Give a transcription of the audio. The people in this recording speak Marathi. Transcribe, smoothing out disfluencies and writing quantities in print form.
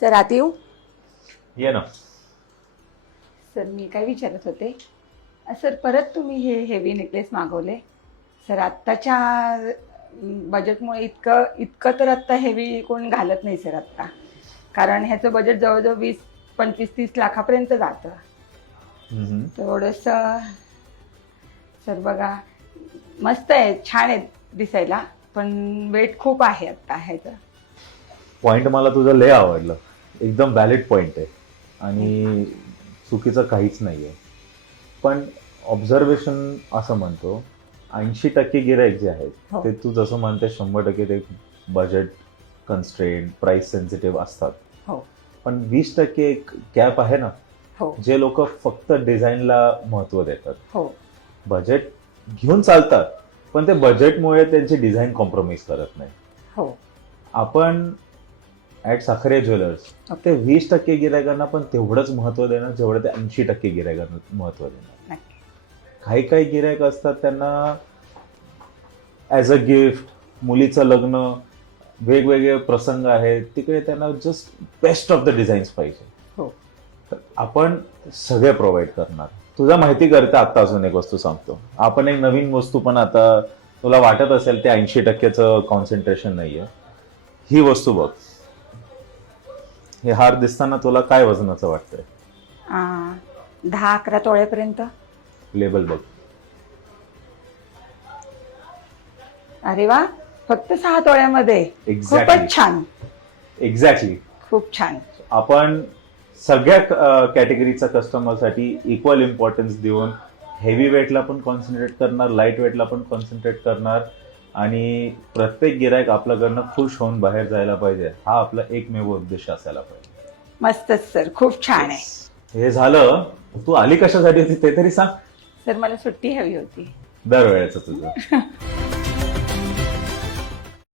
सर आत येऊ? ये ना. सर मी काय विचारत होते, सर परत तुम्ही हे हेवी नेकलेस मागवले. सर आत्ताच्या बजेटमुळे इतकं इतकं तर आत्ता हेवी कोण घालत नाही सर आत्ता. कारण ह्याचं बजेट जवळजवळ 20-25-30 लाखापर्यंत जातं. थोडंसं सर बघा, मस्त आहे, छान आहे दिसायला, पण वेट खूप आहे आत्ता ह्याचं. पॉइंट मला तुझं लय आवडलं. एकदम व्हॅलिड पॉइंट आहे आणि चुकीचं काहीच नाही आहे. पण ऑब्झर्वेशन असं म्हणतो 80% गिराईक जे आहेत हो. ते तू जसं म्हणते 100% ते बजेट कन्स्ट्रेंट प्राइस सेन्सिटिव्ह असतात. हो पण 20% एक गॅप आहे ना, हो जे लोक फक्त डिझाईनला महत्व देतात. हो बजेट घेऊन चालतात पण ते बजेटमुळे त्यांची डिझाईन कॉम्प्रोमाइज करत नाही. हो आपण ऍट साखरे ज्वेलर्स ते 20% गिरायकांना पण तेवढंच महत्व देणार जेवढं ते 80% गिरायकांना महत्व देणार. नक्की. काही काही गिरायक असतात त्यांना ऍज अ गिफ्ट, मुलीचं लग्न, वेगवेगळे प्रसंग आहेत तिकडे त्यांना just best of the designs पाहिजे. हो तर आपण सगळे प्रोव्हाइड करणार. तुझा माहिती करता आता अजून एक वस्तू सांगतो. आपण एक नवीन वस्तू पण आता तुला वाटत असेल ते 80%चं कॉन्सन्ट्रेशन नाहीये. ही वस्तू बघ. हे हार दिसताना तुला काय वजनाचं वाटतंय? 10-11 तोळ्यापर्यंत. लेबल बघ. अरे वा, फक्त 6 तोळ्यामध्ये. Exactly. खूपच छान. एक्झॅक्टली. खूप छान. आपण सगळ्या कॅटेगरीच्या कस्टमरसाठी इक्वल इम्पॉर्टन्स देऊन हेवी वेटला पण कॉन्सन्ट्रेट करणार, लाईट वेटला पण कॉन्सन्ट्रेट करणार आणि प्रत्येक गिरायक आपल्याकडनं खुश होऊन बाहेर जायला पाहिजे, हा आपला एकमेव उद्देश असायला पाहिजे. मस्तच सर, खूप छान आहे. हे झालं. तू आली कशासाठी होती ते तरी सांग. सर मला सुट्टी हवी होती. दरवेळेचं तुझं.